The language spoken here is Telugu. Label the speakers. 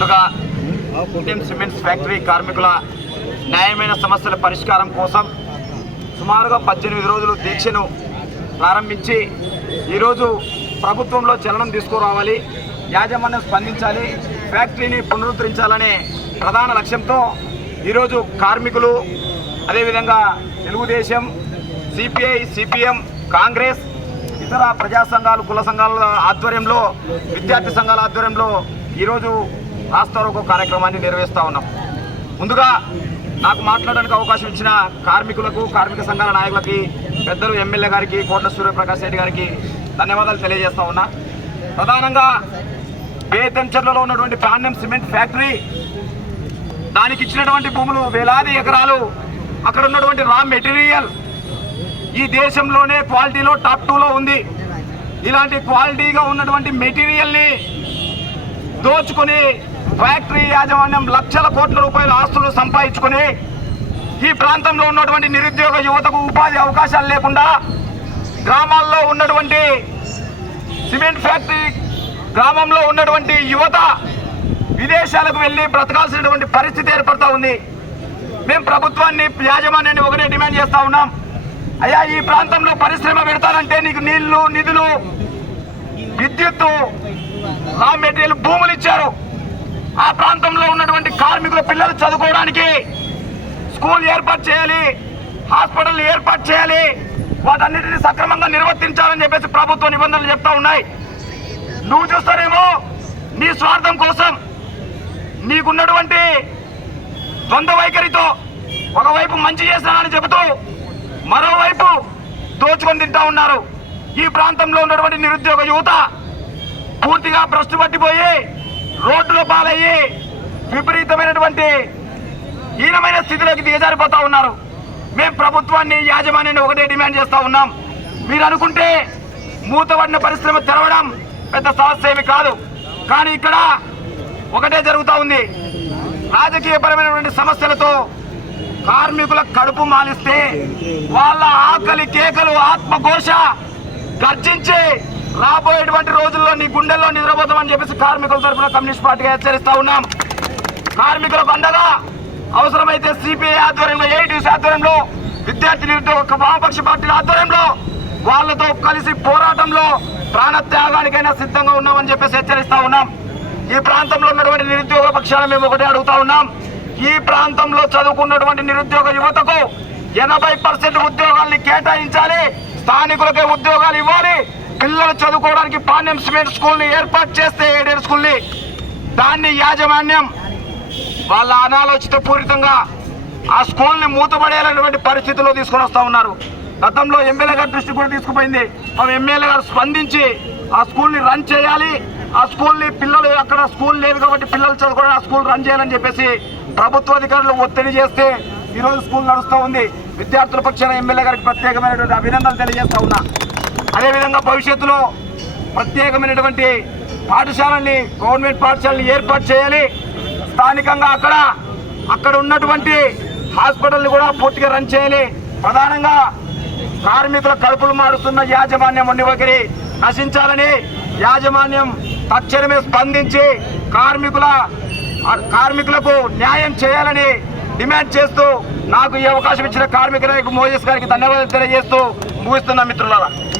Speaker 1: ముందుగా ఇండియన్ సిమెంట్స్ ఫ్యాక్టరీ కార్మికుల న్యాయమైన సమస్యల పరిష్కారం కోసం సుమారుగా పద్దెనిమిది రోజులు దీక్షను ప్రారంభించి ఈరోజు ప్రభుత్వంలో చలనం తీసుకురావాలి యాజమాన్యం స్పందించాలి ఫ్యాక్టరీని పునరుద్ధరించాలనే ప్రధాన లక్ష్యంతో ఈరోజు కార్మికులు అదేవిధంగా తెలుగుదేశం సిపిఐ సిపిఎం కాంగ్రెస్ ఇతర ప్రజా సంఘాలు కుల సంఘాల ఆధ్వర్యంలో విద్యార్థి సంఘాల ఆధ్వర్యంలో ఈరోజు రాస్తారోకో కార్యక్రమాన్ని నిర్వహిస్తూ ఉన్నాం. ముందుగా నాకు మాట్లాడడానికి అవకాశం ఇచ్చిన కార్మికులకు కార్మిక సంఘాల నాయకులకి పెద్దలు ఎమ్మెల్యే గారికి కోట్ల సూర్యప్రకాష్ రెడ్డి గారికి ధన్యవాదాలు తెలియజేస్తా ఉన్నా. ప్రధానంగా బేతంచెర్లలో ఉన్నటువంటి ప్రాణ్యం సిమెంట్ ఫ్యాక్టరీ దానికి ఇచ్చినటువంటి భూములు వేలాది ఎకరాలు అక్కడ ఉన్నటువంటి రా మెటీరియల్ ఈ దేశంలోనే క్వాలిటీలో టాప్ టూలో ఉంది. ఇలాంటి క్వాలిటీగా ఉన్నటువంటి మెటీరియల్ని దోచుకొని ఫ్యాక్టరీ యాజమాన్యం లక్షల కోట్ల రూపాయల ఆస్తులు సంపాదించుకొని ఈ ప్రాంతంలో ఉన్నటువంటి నిరుద్యోగ యువతకు ఉపాధి అవకాశాలు లేకుండా గ్రామాల్లో ఉన్నటువంటి సిమెంట్ ఫ్యాక్టరీ గ్రామంలో ఉన్నటువంటి యువత విదేశాలకు వెళ్ళి బ్రతకాల్సినటువంటి పరిస్థితి ఏర్పడతా ఉంది. మేము ప్రభుత్వాన్ని యాజమాన్యాన్ని ఒకటే డిమాండ్ చేస్తూ ఉన్నాం. అయ్యా ఈ ప్రాంతంలో పరిశ్రమ పెడతానంటే నీకు నీళ్ళు నిధులు విద్యుత్తు రా మెటీరియల్ భూములు ఇచ్చే ఆ ప్రాంతంలో ఉన్నటువంటి కార్మికుల పిల్లలు చదువుకోవడానికి స్కూల్ ఏర్పాటు చేయాలి హాస్పిటల్ ఏర్పాటు చేయాలి వాటన్నిటిని సక్రమంగా నిర్వర్తించాలని చెప్పేసి ప్రభుత్వ నిబంధనలు చెప్తా ఉన్నాయి. నువ్వు చూస్తారేమో నీ స్వార్థం కోసం నీకున్నటువంటి ద్వంద్వ వైఖరితో ఒకవైపు మంచి చేస్తానని చెబుతూ మరోవైపు దోచుకొని తింటా ఉన్నారు. ఈ ప్రాంతంలో ఉన్నటువంటి నిరుద్యోగ యువత పూర్తిగా భ్రష్టు పట్టిపోయి రోడ్డులో పాలయ్యి విపరీతమైనటువంటి హీనమైన స్థితిలోకి దిగజారిపోతా ఉన్నారు. మేము ప్రభుత్వాన్ని యాజమాన్యాన్ని ఒకటే డిమాండ్ చేస్తూ ఉన్నాం. మీరు అనుకుంటే మూతబడిన పరిశ్రమ తెరవడం పెద్ద సమస్య ఏమి కాదు. కానీ ఇక్కడ ఒకటే జరుగుతూ ఉంది. రాజకీయపరమైనటువంటి సమస్యలతో కార్మికుల కడుపు మాలిస్తే వాళ్ళ ఆకలి కేకలు ఆత్మఘోష గర్జించి రాబోయేటువంటి రోజుల్లో నీ గుండెల్లో నిద్రపోతామని చెప్పేసి కార్మికుల తరఫున కమ్యూనిస్ట్ పార్టీగా హెచ్చరిస్తా ఉన్నాం. కార్మికులకు పండగ అవసరమైతే సిపిఐ ఆధ్వర్యంలో ఏఐటీసీ ఆధ్వర్యంలో విద్యార్థి నిరుద్యోగ వామపక్ష పార్టీల ఆధ్వర్యంలో వాళ్ళతో కలిసి పోరాటంలో ప్రాణత్యాగానికైనా సిద్ధంగా ఉన్నామని చెప్పేసి హెచ్చరిస్తా ఉన్నాం. ఈ ప్రాంతంలో ఉన్నటువంటి నిరుద్యోగ పక్షాలు మేము ఒకటే అడుగుతా ఉన్నాం. ఈ ప్రాంతంలో చదువుకున్నటువంటి నిరుద్యోగ యువతకు ఎనభై పర్సెంట్ ఉద్యోగాల్ని కేటాయించాలి. స్థానికులకే ఉద్యోగాలు ఇవ్వాలి. పిల్లలు చదువుకోవడానికి పాండ్యం సిమెంట్ స్కూల్ని ఏర్పాటు చేస్తే ఏడేడు స్కూల్ని. దాన్ని యాజమాన్యం వాళ్ళ అనాలోచిత పూరితంగా ఆ స్కూల్ని మూతపడేయాలనేటువంటి పరిస్థితుల్లో తీసుకొని వస్తూ ఉన్నారు. గతంలో ఎమ్మెల్యే గారి దృష్టి కూడా తీసుకుపోయింది. మా ఎమ్మెల్యే గారు స్పందించి ఆ స్కూల్ని రన్ చేయాలి. ఆ స్కూల్ని పిల్లలు అక్కడ స్కూల్ లేదు కాబట్టి పిల్లలు చదువుకోవడం ఆ స్కూల్ రన్ చేయాలని చెప్పేసి ప్రభుత్వ అధికారులు ఒత్తిడి చేస్తే ఈరోజు స్కూల్ నడుస్తూ ఉంది. విద్యార్థుల పక్షాన ఎమ్మెల్యే గారికి ప్రత్యేకమైనటువంటి అభినందనలు తెలియజేస్తా ఉన్నా. అదేవిధంగా భవిష్యత్తులో ప్రత్యేకమైనటువంటి పాఠశాలని గవర్నమెంట్ పాఠశాలని ఏర్పాటు చేయాలి. స్థానికంగా అక్కడ అక్కడ ఉన్నటువంటి హాస్పిటల్ని కూడా పూర్తిగా రన్ చేయాలి. ప్రధానంగా కార్మికుల కడుపులు మారుస్తున్న యాజమాన్యం ఉండి ఒకరి నశించాలని యాజమాన్యం తక్షణమే స్పందించి కార్మికుల కార్మికులకు న్యాయం చేయాలని డిమాండ్ చేస్తూ నాకు ఈ అవకాశం ఇచ్చిన కార్మిక నాయకు మోజస్ గారికి ధన్యవాదాలు తెలియజేస్తూ ముగిస్తున్నా మిత్రులారా.